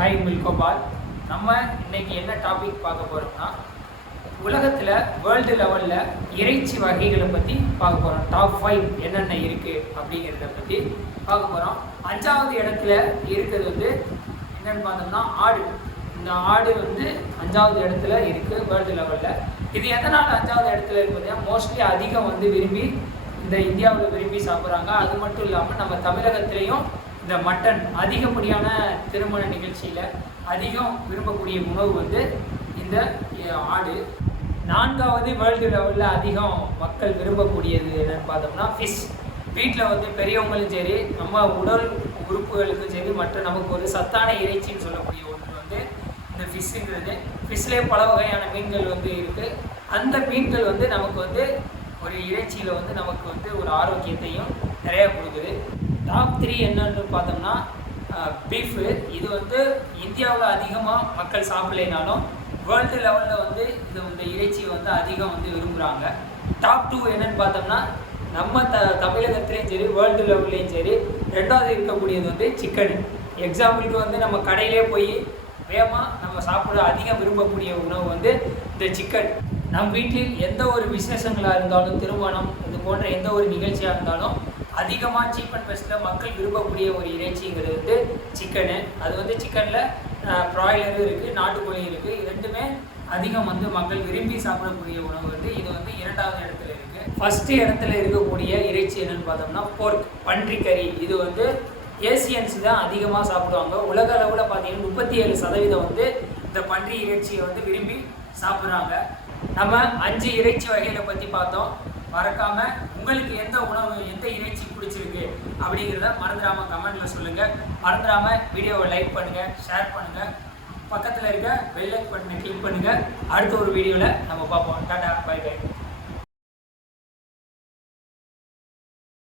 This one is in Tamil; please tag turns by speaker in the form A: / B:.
A: ஹாய் மில்கோபால் நம்ம இன்னைக்கு என்ன டாபிக் பார்க்க போகிறோம்னா உலகத்தில் வேர்ல்டு லெவலில் இறைச்சி வகைகளை பற்றி பார்க்க போகிறோம் டாப் ஃபைவ் என்னென்ன இருக்குது அப்படிங்கிறத பற்றி பார்க்க போகிறோம் அஞ்சாவது இடத்துல இருக்கிறது வந்து என்னன்னு பார்த்தோம்னா ஆடு. இந்த ஆடு வந்து அஞ்சாவது இடத்துல இருக்குது வேர்ல்டு லெவலில் இது எதனால் அஞ்சாவது இடத்துல இருக்குது பார்த்தீங்கன்னா மோஸ்ட்லி அதிகம் வந்து விரும்பி இந்த இந்தியாவில் விரும்பி சாப்பிட்றாங்க. அது மட்டும் இல்லாமல் நம்ம தமிழகத்துலேயும் இந்த மட்டன் அதிகப்படியான திருமண நிகழ்ச்சியில் அதிகம் விரும்பக்கூடிய உணவு வந்து இந்த ஆடு. நான்காவது வேர்ல்டு லெவலில் அதிகம் மக்கள் விரும்பக்கூடியது என்னென்னு பார்த்தோம்னா ஃபிஷ் வீட்டில் வந்து பெரியவங்களும் சரி நம்ம உடல் உறுப்புகளுக்கும் சரி மற்ற நமக்கு ஒரு சத்தான இறைச்சின்னு சொல்லக்கூடிய ஒன்று வந்து இந்த ஃபிஷ்ஷுங்கிறது ஃபிஷ்லேயே பல வகையான மீன்கள் வந்து இருக்குது அந்த மீன்கள் வந்து நமக்கு வந்து ஒரு இறைச்சியில் வந்து நமக்கு வந்து ஒரு ஆரோக்கியத்தையும் நிறைய கொடுக்குது. டாப் த்ரீ என்னன்னு பார்த்தோம்னா பீஃபு இது வந்து இந்தியாவில் அதிகமாக மக்கள் சாப்பிடலைனாலும் வேர்ல்டு லெவலில் வந்து இது இந்த இறைச்சி வந்து அதிகம் வந்து விரும்புகிறாங்க டாப் டூ என்னன்னு பார்த்தோம்னா நம்ம த தமிழகத்துலேயும் சரி வேர்ல்டு லெவல்லையும் சரி ரெண்டாவது இருக்கக்கூடியது வந்து சிக்கன் எக்ஸாம்பிளுக்கு வந்து நம்ம கடையிலே போய் வேகமாக நம்ம சாப்பிட அதிகம் விரும்பக்கூடிய உணவு வந்து இந்த சிக்கன் நம் வீட்டில் எந்த ஒரு விசேஷங்களாக இருந்தாலும் திருமணம் இது போன்ற எந்த ஒரு நிகழ்ச்சியாக இருந்தாலும் அதிகமாக சீப் அண்ட் பெஸ்ட்டில் மக்கள் விரும்பக்கூடிய ஒரு இறைச்சிங்கிறது வந்து சிக்கனு அது வந்து சிக்கனில் ப்ராய்லரும் இருக்குது நாட்டுக்கோழி இருக்குது ரெண்டுமே அதிகம் வந்து மக்கள் விரும்பி சாப்பிடக்கூடிய உணவு வந்து இது வந்து இரண்டாவது இடத்துல இருக்குது ஃபஸ்ட்டு இடத்துல இருக்கக்கூடிய இறைச்சி என்னென்னு பார்த்தோம்னா போர்க் பன்றிக்கறி இது வந்து ஏசியன்ஸ் தான் அதிகமாக சாப்பிடுவாங்க. உலக அளவில் பார்த்தீங்கன்னா முப்பத்தி ஏழு சதவீதம் வந்து இந்த பன்றி இறைச்சியை வந்து விரும்பி சாப்பிட்றாங்க. நம்ம அஞ்சு இறைச்சி வகைகளை பற்றி பார்த்தோம். மறக்காம உங்களுக்கு எந்த உணவு எந்த இறைச்சி பிடிச்சிருக்கு அப்படிங்கிறத மறந்துடாம கமெண்ட்ல சொல்லுங்க. மறந்துடாம வீடியோவை லைக் பண்ணுங்க ஷேர் பண்ணுங்க. பக்கத்தில் இருக்க பெல் லைக் பட்டனை கிளிக் பண்ணுங்க. அடுத்த ஒரு வீடியோவில் நம்ம பார்ப்போம். Tata bye by